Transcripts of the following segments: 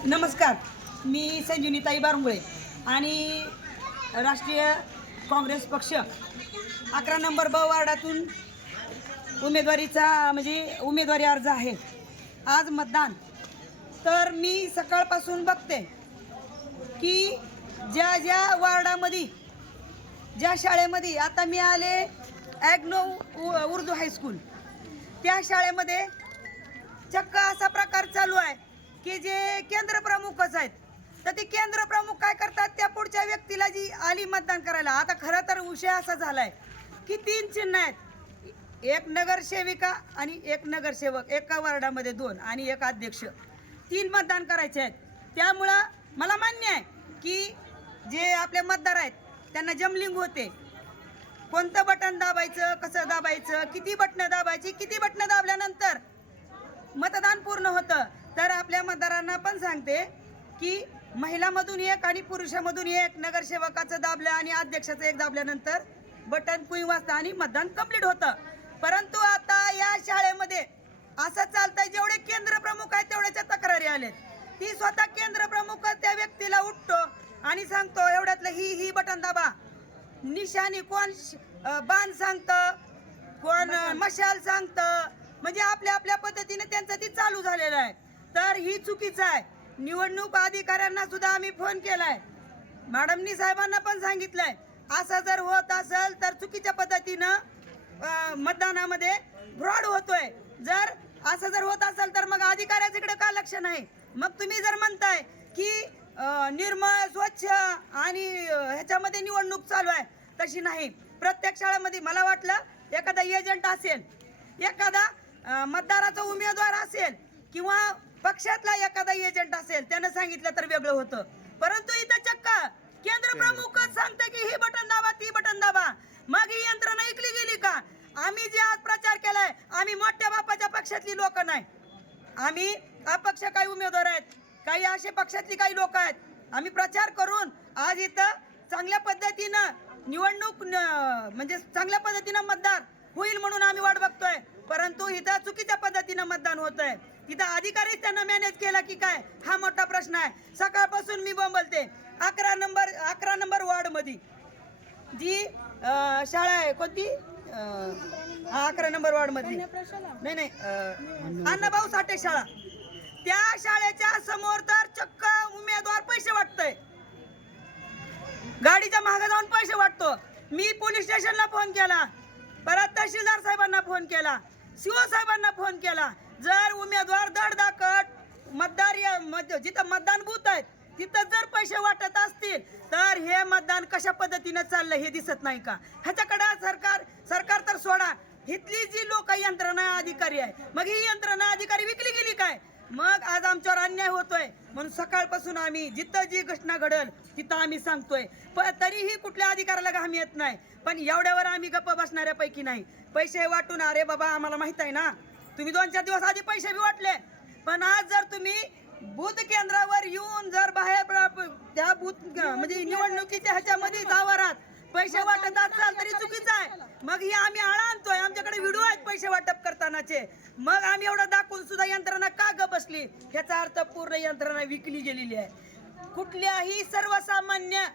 नमस्कार मी संजीवनीताई बारुंगळे आणि राष्ट्रीय काँग्रेस पक्ष अकरा नंबर ब वार्डातून उमेदवारीचा म्हणजे उमेदवारी अर्ज आहे. आज मतदान. तर मी सकाळपासून बघते की ज्या ज्या वार्डामध्ये ज्या शाळेमध्ये आता मी आले ॲग्नो उ- उर्दू हायस्कूल त्या शाळेमध्ये चक्क असा प्रकार चालू आहे. की जे केंद्र प्रमुखच आहेत तर ते केंद्र प्रमुख काय करतात? त्या पुढच्या व्यक्तीला जी आली मतदान करायला. आता खरं तर विषय असा झालाय की तीन चिन्ह आहेत. एक नगरसेविका आणि एक नगरसेवक एका वार्डामध्ये दोन आणि एक अध्यक्ष. तीन मतदान करायचे आहेत. त्यामुळं मला मान्य आहे की जे आपले मतदार आहेत त्यांना जमलिंग होते. कोणतं बटन दाबायचं कसं दाबायचं किती बटणं दाबायची किती बटणं दाबल्यानंतर मतदान पूर्ण होतं. तर आपल्या मतदारांना पण सांगते की महिलामधून एक आणि पुरुषामधून एक नगरसेवकाचं दाबलं आणि अध्यक्षाचं एक दाबल्यानंतर बटन कुई वाजतं आणि मतदान कंप्लीट होतं. परंतु आता या शाळेमध्ये असं चालतंय जेवढे केंद्र प्रमुख आहेत तेवढ्याच्या तक्रारी आलेत. ती स्वतः केंद्र प्रमुख त्या व्यक्तीला उठतो आणि सांगतो एवढ्यातलं ही ही बटन दाबा. निशाणी कोण बाण सांगतं कोण मशाल सांगतं. म्हणजे आपल्या आपल्या पद्धतीने त्यांचं ती चालू झालेलं आहे. तर ही चुकीचं आहे. निवडणूक अधिकाऱ्यांना सुद्धा आम्ही फोन केलाय. मॅडमनी साहेबांना पण सांगितलंय. असं जर होत असेल तर चुकीच्या पद्धतीनं मतदानामध्ये फ्रॉड होतोय. जर असं जर होत असेल तर मग अधिकाऱ्याच्याकडे का लक्ष नाही? मग तुम्ही जर म्हणताय की निर्मळ स्वच्छ आणि ह्याच्यामध्ये निवडणूक चालू आहे तशी नाही. प्रत्येक शाळेमध्ये मला वाटलं एखादा एजंट असेल एखादा मतदाराचा उमेदवार असेल किंवा पक्षातला एखादा एजंट असेल त्यानं सांगितलं तर वेगळं होतं. परंतु इथं चक्क केंद्र प्रमुखच सांगते की ही बटन दाबा ती बटन दाबा. मग ही यंत्रणा ऐकली गेली का? आम्ही जे आज प्रचार केलाय आम्ही मोठ्या बापाच्या पक्षातली लोक नाही. आम्ही अपक्ष काही उमेदवार आहेत काही असे पक्षातली काही लोक आहेत. आम्ही प्रचार करून आज इथं चांगल्या पद्धतीनं निवडणूक म्हणजे चांगल्या पद्धतीनं मतदार होईल म्हणून आम्ही वाट बघतोय. परंतु इथं चुकीच्या पद्धतीनं मतदान होत आहे. तिथं अधिकारी त्यांना मॅनेज केला की काय? हा मोठा प्रश्न आहे. सकाळपासून मी बोंबलते. अकरा नंबर अकरा नंबर वॉर्डमध्ये. जी शाळा आहे कोणती? अकरा नंबर वॉर्डमध्ये नाही नाही अण्णाभाऊ साठे शाळा. त्या शाळेच्या समोर तर चक्क उमेदवार पैसे वाटतंय. गाडीच्या मागे जाऊन पैसे वाटतो. मी पोलीस स्टेशनला फोन केला. परत तहसीलदार साहेबांना फोन केला. सीओ साहेबांना फोन केला. जर उमेदवार धडधाकट मतदार या- मत- जिथं मतदान बूथ आहेत तिथं जर पैसे वाटत असतील तर हे मतदान कशा पद्धतीनं चाललं हे दिसत नाही का? ह्याच्याकडे सरकार सरकार तर सोडा. इथली जी लोक यंत्रणा अधिकारी आहे मग ही यंत्रणा अधिकारी विकली गेली काय? मग आज आमच्यावर अन्याय होतोय. म्हणून सकाळपासून आम्ही जिथं जी घटना घडल तिथं आम्ही सांगतोय. पण तरीही कुठल्या अधिकाऱ्याला घाम येत नाही. पण एवढ्यावर आम्ही गप्प बसणाऱ्यापैकी नाही. पैसे वाटून अरे बाबा आम्हाला माहीत आहे ना तुम्ही दोन चार दिवस आधी पैसे बी वाटले. पण आज जर तुम्ही बूथ केंद्रावर येऊन जर बाहेर त्या बूथ म्हणजे निवडणुकीच्या ह्याच्यामध्ये आवारात पैसे वाटत असाल तरी चुकीचं आहे. मग ही आम्ही आळा आणतोय. आमच्याकडे व्हिडिओ आहेत पैसे वाटप करतानाचे मग आम्ही एवढं दाखवून सुद्धा यंत्रणा का ग बसली? ह्याचा अर्थ पूर्ण यंत्रणा विकली गेलेली आहे. कुठल्याही सर्वसामान्य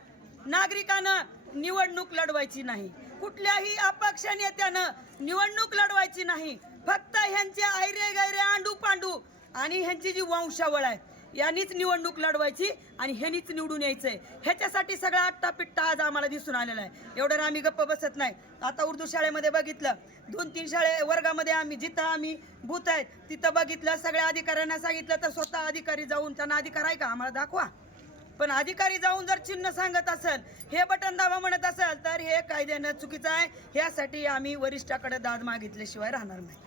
नागरिकानं निवडणूक लढवायची नाही. कुठल्याही अपक्ष नेत्यानं निवडणूक लढवायची नाही. फक्त ह्यांचे आयरे गैरे आंडू पांडू आणि ह्यांची जी वंशावळ आहे यांनीच निवडणूक लढवायची आणि ह्यानीच निवडून यायचंय. ह्याच्यासाठी सगळा आट्टापिट्टा आज आम्हाला दिसून आलेला आहे. एवढं आम्ही गप्प बसत नाही. आता उर्दू शाळेमध्ये बघितलं. दोन तीन शाळे वर्गामध्ये आम्ही जिथं आम्ही भूत आहेत तिथं बघितलं. सगळ्या अधिकाऱ्यांना सांगितलं तर स्वतः अधिकारी जाऊन त्यांना अधिकार आहे का? आम्हाला दाखवा. पण अधिकारी जाऊन जर चिन्ह सांगत असेल हे बटन दाबा म्हणत असेल तर हे कायद्यानं चुकीचं आहे. ह्यासाठी आम्ही वरिष्ठाकडे दाद मागितल्याशिवाय राहणार नाही.